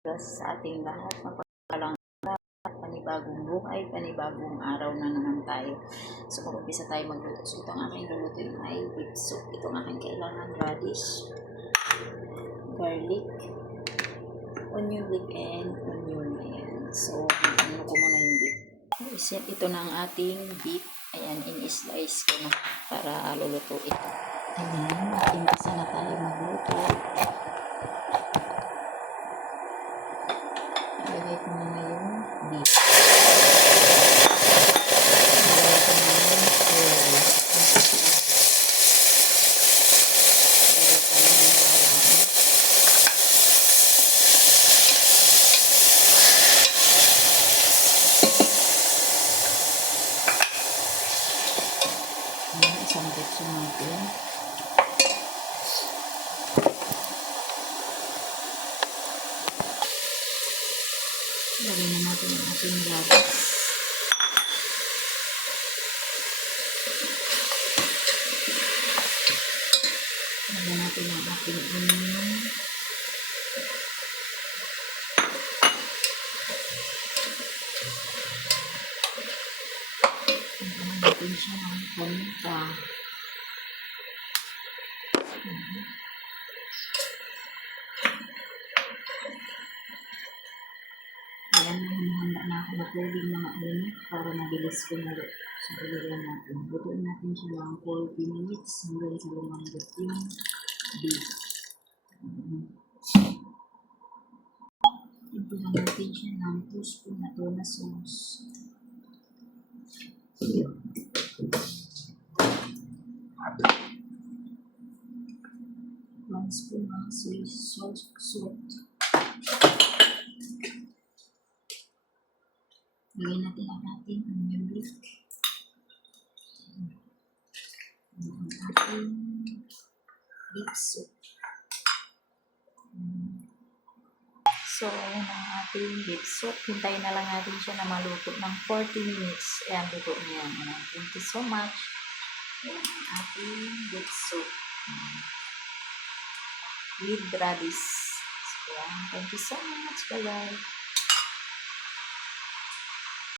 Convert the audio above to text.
sa ating lahat. Mapagpalang panibagong buhay, panibagong araw na naman tayo. So, mag-umpisa tayo magluto. So, itong aking lulutuin ay beef soup. Itong aking kailangan radish, garlic, onion leek, and onion. Ayan. So, ano ko muna yung beef. Iset ito na ang ating beef. Ayan, in-slice ko na para lulutuin. Ayan, umpisa na tayo magluto. Ilagay ko na yung beef. Ilagay ko na yung oil. Ilagay ko na yung bawang. Ayan, isang betso natin. Lagyan na natin ang ating radish. Lagyan natin ang ating onion. Lagyan natin siya ng paminta. Ayan, hinahanda na ako na tubig na mainit para mabilis kumulo. So, ilagyan natin. Lutuin natin siya ng 40 minutes hanggang sa lumambot yung beef. Impihan natin siya ng 2 spoon na tuna sauce. 1 spoon ng soy sauce. Lagyan natin ang ating onion leek. Ang ating beef soup. So, ayan ang ating beef soup. Hintayin na lang natin siya na maluto ng 40 minutes. Ayan, luto niya. Thank you so much. Ayan ang ating beef soup. With radish. So, ayan. Thank you so much. Bye-bye.